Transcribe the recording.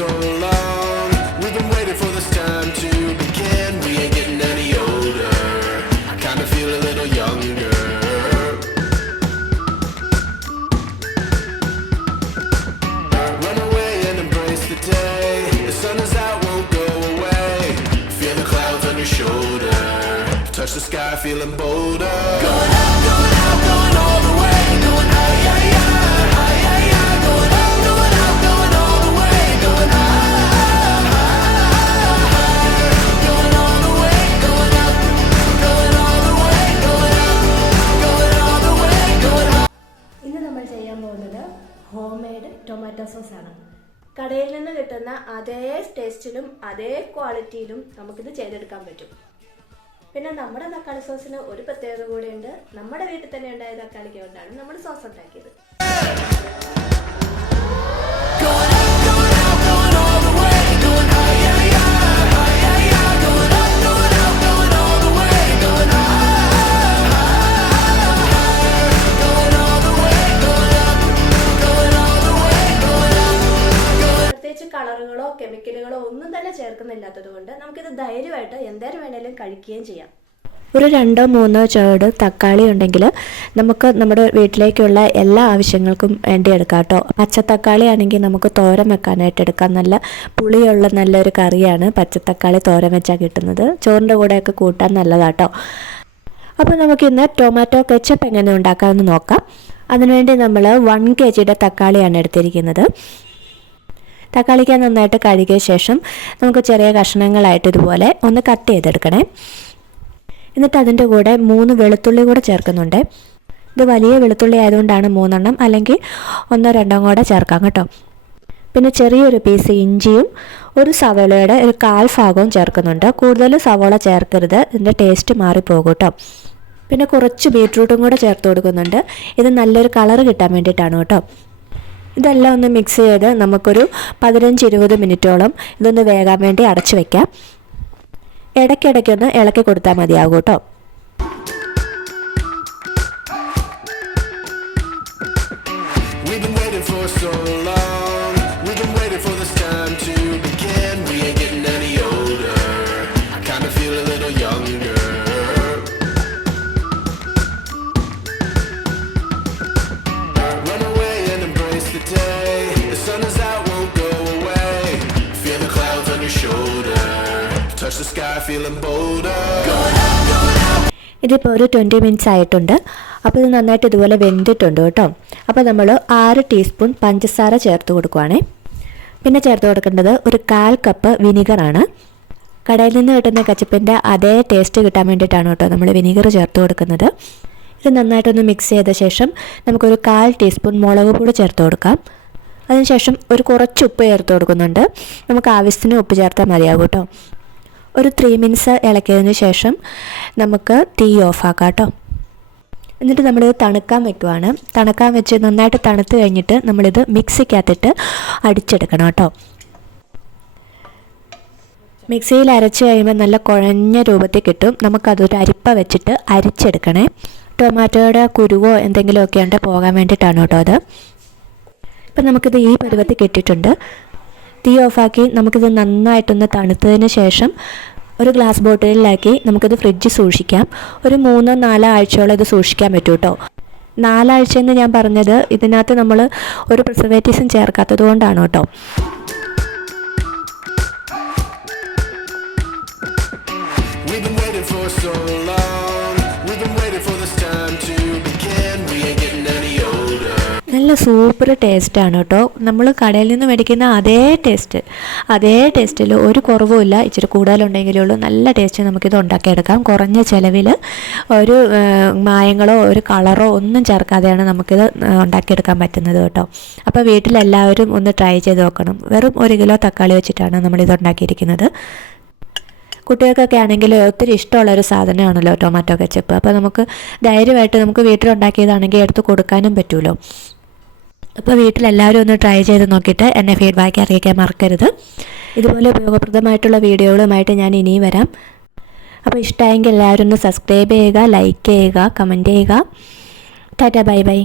so long. We've been waiting for this time to begin. We ain't getting any older. I kinda feel a little younger. Run away and embrace the day. The sun is out, won't go away. Feel the clouds on your shoulder. Touch the sky, feeling bolder. Going out, going out, going all the way. Going out, yeah, yeah, yeah, yeah. Going out, going out, going all the way. Going out, going all the way. Going out, going all the way. Going out, going all the way. Going out. ഇന്ന് നമ്മൾ ചെയ്യാൻ പോകുന്നത് home made tomato sauce ആണ്. കടയിൽ നിന്ന് കിട്ടുന്ന അതേ ടേസ്റ്റിലും അതേ ക്വാളിറ്റിയിലും നമുക്കിത് ചെയ്തെടുക്കാൻ പറ്റും. പിന്നെ നമ്മുടെ തക്കാളി സോസിന് ഒരു പ്രത്യേകത കൂടെയുണ്ട്. നമ്മുടെ വീട്ടിൽ തന്നെ ഉണ്ടായ തക്കാളിക്ക് കൊണ്ടാണ് നമ്മൾ സോസ് ഉണ്ടാക്കിയത്. പ്രത്യേകിച്ച് കളറുകളോ കെമിക്കലുകളോ ഒന്നും തന്നെ ചേർക്കുന്നില്ലാത്തത് കൊണ്ട് നമുക്കിത് ധൈര്യമായിട്ട് എന്തായാലും വേണേലും കഴിക്കുകയും ചെയ്യാം. ഒരു 2-3 ചുവട് തക്കാളി ഉണ്ടെങ്കിൽ നമുക്ക് നമ്മുടെ വീട്ടിലേക്കുള്ള എല്ലാ ആവശ്യങ്ങൾക്കും വേണ്ടി എടുക്കാം കേട്ടോ. പച്ചത്തക്കാളി ആണെങ്കിൽ നമുക്ക് തോരൻ വെക്കാനായിട്ട് എടുക്കാം. നല്ല പുളിയുള്ള നല്ലൊരു കറിയാണ് പച്ചത്തക്കാളി തോരൻ വെച്ചാൽ കിട്ടുന്നത്. ചോറിൻ്റെ കൂടെയൊക്കെ കൂട്ടാൻ നല്ലതാട്ടോ. അപ്പോൾ നമുക്കിന്ന് ടൊമാറ്റോ കെച്ചപ്പ് എങ്ങനെ ഉണ്ടാക്കാമെന്ന് നോക്കാം. അതിനുവേണ്ടി നമ്മൾ 1 kg തക്കാളിയാണ് എടുത്തിരിക്കുന്നത്. തക്കാളിക്ക് നന്നായിട്ട് കഴുകിയ ശേഷം നമുക്ക് ചെറിയ കഷ്ണങ്ങളായിട്ട് ഇതുപോലെ ഒന്ന് കട്ട് ചെയ്തെടുക്കണേ. എന്നിട്ട് അതിൻ്റെ കൂടെ 3 വെളുത്തുള്ളി കൂടെ ചേർക്കുന്നുണ്ട്. ഇത് വലിയ വെളുത്തുള്ളി ആയതുകൊണ്ടാണ് 3 എണ്ണം, അല്ലെങ്കിൽ 1-2 കൂടെ ചേർക്കാം കേട്ടോ. പിന്നെ ചെറിയൊരു പീസ് ഇഞ്ചിയും ഒരു സവോളയുടെ ഒരു 1/4 ഭാഗവും ചേർക്കുന്നുണ്ട്. കൂടുതൽ സവോള ചേർക്കരുത്, ഇതിൻ്റെ ടേസ്റ്റ് മാറിപ്പോകും കേട്ടോ. പിന്നെ കുറച്ച് ബീട്രൂട്ടും കൂടെ ചേർത്ത് കൊടുക്കുന്നുണ്ട്. ഇത് നല്ലൊരു കളർ കിട്ടാൻ വേണ്ടിയിട്ടാണ് കേട്ടോ. ഇതെല്ലാം ഒന്ന് മിക്സ് ചെയ്ത് നമുക്കൊരു 15-20 മിനിറ്റോളം ഇതൊന്ന് വേകാൻ വേണ്ടി അടച്ചു വയ്ക്കാം. ഇടയ്ക്കിടയ്ക്കൊന്ന് ഇളക്കി കൊടുത്താൽ മതിയാകും കേട്ടോ. ഇതിപ്പോൾ ഒരു 20 മിനിറ്റ്സ് ആയിട്ടുണ്ട്. അപ്പോൾ ഇത് നന്നായിട്ട് ഇതുപോലെ വെന്തിട്ടുണ്ട് കേട്ടോ. അപ്പോൾ നമ്മൾ 6 ടീസ്പൂൺ പഞ്ചസാര ചേർത്ത് കൊടുക്കുവാണേ. പിന്നെ ചേർത്ത് കൊടുക്കേണ്ടത് ഒരു 1/4 കപ്പ് വിനീഗറാണ്. കടയിൽ നിന്ന് കിട്ടുന്ന കച്ചപ്പിൻ്റെ അതേ ടേസ്റ്റ് കിട്ടാൻ വേണ്ടിയിട്ടാണ് കേട്ടോ നമ്മൾ വിനീഗർ ചേർത്ത് കൊടുക്കുന്നത്. ഇത് നന്നായിട്ടൊന്ന് മിക്സ് ചെയ്ത ശേഷം നമുക്കൊരു 1/4 ടീസ്പൂൺ മുളക് പൊടി ചേർത്ത് കൊടുക്കാം. അതിനുശേഷം ഒരു കുറച്ച് ഉപ്പ് ചേർത്ത് കൊടുക്കുന്നുണ്ട്. നമുക്ക് ആവശ്യത്തിന് ഉപ്പ് ചേർത്താൽ മതിയാകും കേട്ടോ. ഒരു 3 മിനിറ്റ്സ് ഇളക്കിയതിന് ശേഷം നമുക്ക് തീ ഓഫാക്കാം കേട്ടോ. എന്നിട്ട് നമ്മളിത് തണുക്കാൻ വെക്കുവാണ്. തണുക്കാൻ വെച്ച് നന്നായിട്ട് തണുത്ത് കഴിഞ്ഞിട്ട് നമ്മളിത് മിക്സിക്കകത്തിട്ട് അടിച്ചെടുക്കണം കേട്ടോ. മിക്സിയിൽ അരച്ച് കഴിയുമ്പോൾ നല്ല കുഴഞ്ഞ രൂപത്തിൽ കിട്ടും. നമുക്കതൊരു അരിപ്പ വെച്ചിട്ട് അരിച്ചെടുക്കണേ. ടൊമാറ്റോയുടെ കുരുവോ എന്തെങ്കിലുമൊക്കെ ഉണ്ട് പോകാൻ വേണ്ടിയിട്ടാണ് കേട്ടോ അത്. ഇപ്പം നമുക്കിത് ഈ പരുവത്തിൽ കിട്ടിയിട്ടുണ്ട്. തീ ഓഫാക്കി നമുക്കിത് നന്നായിട്ടൊന്ന് തണുത്തതിന് ശേഷം ഒരു ഗ്ലാസ് ബോട്ടിലിലാക്കി നമുക്കിത് ഫ്രിഡ്ജിൽ സൂക്ഷിക്കാം. ഒരു 3-4 ആഴ്ചയോളം ഇത് സൂക്ഷിക്കാൻ പറ്റും കേട്ടോ. 4 ആഴ്ചയെന്ന് ഞാൻ പറഞ്ഞത് ഇതിനകത്ത് നമ്മൾ ഒരു പ്രിസർവേറ്റീവ്സും ചേർക്കാത്തത് കൊണ്ടാണ് കേട്ടോ. നല്ല സൂപ്പർ ടേസ്റ്റാണ് കേട്ടോ. നമ്മൾ കടയിൽ നിന്ന് മേടിക്കുന്ന അതേ ടേസ്റ്റിൽ ഒരു കുറവുമില്ല. ഇച്ചിരി കൂടുതലുണ്ടെങ്കിലേ ഉള്ളൂ നല്ല ടേസ്റ്റ് നമുക്കിത് ഉണ്ടാക്കിയെടുക്കാം. കുറഞ്ഞ ചിലവിൽ ഒരു മായങ്ങളോ ഒരു കളറോ ഒന്നും ചേർക്കാതെയാണ് നമുക്കിത് ഉണ്ടാക്കിയെടുക്കാൻ പറ്റുന്നത് കേട്ടോ. അപ്പോൾ വീട്ടിലെല്ലാവരും ഒന്ന് ട്രൈ ചെയ്ത് നോക്കണം. വെറും 1 കിലോ തക്കാളി വെച്ചിട്ടാണ് നമ്മളിത് ഉണ്ടാക്കിയിരിക്കുന്നത്. കുട്ടികൾക്കൊക്കെ ആണെങ്കിൽ ഒത്തിരി ഇഷ്ടമുള്ളൊരു സാധനമാണല്ലോ ടൊമാറ്റോ കെച്ചപ്പ്. അപ്പോൾ നമുക്ക് ധൈര്യമായിട്ട് നമുക്ക് വീട്ടിലുണ്ടാക്കിയതാണെങ്കിൽ എടുത്ത് കൊടുക്കാനും പറ്റുമല്ലോ. അപ്പോൾ വീട്ടിലെല്ലാവരും ഒന്ന് ട്രൈ ചെയ്ത് നോക്കിയിട്ട് എന്നെ ഫീഡ്ബാക്ക് അറിയിക്കാൻ മറക്കരുത്. ഇതുപോലെ ഉപയോഗപ്രദമായിട്ടുള്ള വീഡിയോകളുമായിട്ട് ഞാൻ ഇനിയും വരാം. അപ്പോൾ ഇഷ്ടമായെങ്കിൽ എല്ലാവരും ഒന്ന് സബ്സ്ക്രൈബ് ചെയ്യുക, ലൈക്ക് ചെയ്യുക, കമൻറ്റ് ചെയ്യുക. Tata, bye bye.